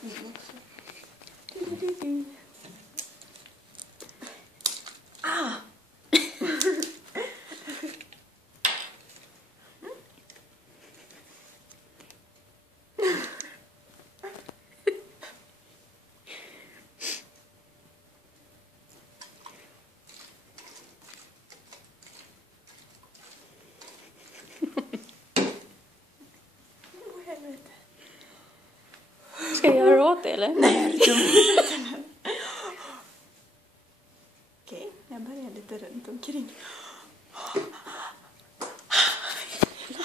fin också. Ah! Ska jag göra åt det, eller? Nej, okej, jag börjar lite runt omkring.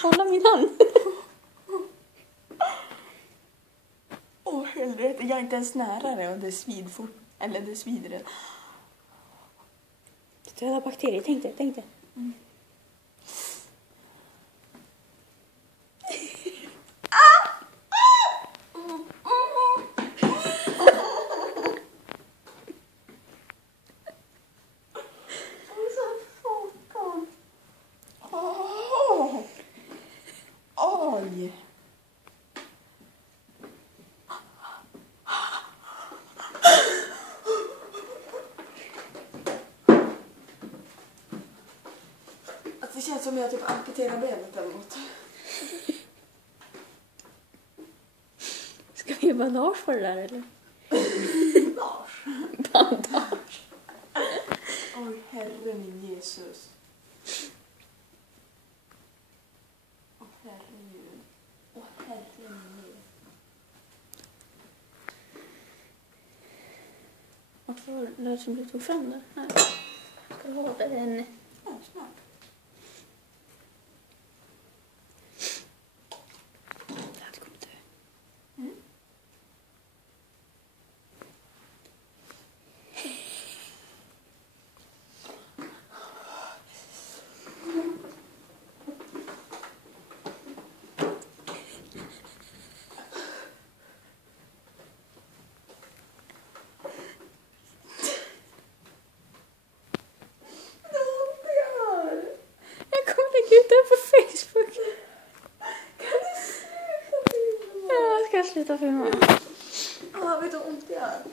Hålla min hand. Åh, helvete, jag är inte ens nära det och det svider fort. Eller det svider det. Döda bakterier, tänk dig. Oj! Alltså, det känns som jag typ amputerar benet eller något. Ska vi göra bandage på det där, eller? Bandage. Oj, herre min Jesus. Åh, herregud. Åh, herre min Jesus. Varför lät som du tog fram den här? Ska du hålla den? Ja, snart. Det kommer dö. Jag kommer lägga ut den på Facebook. Kan du sluta filma? Ja, jag ska sluta filma. Vet du hur ont det gör?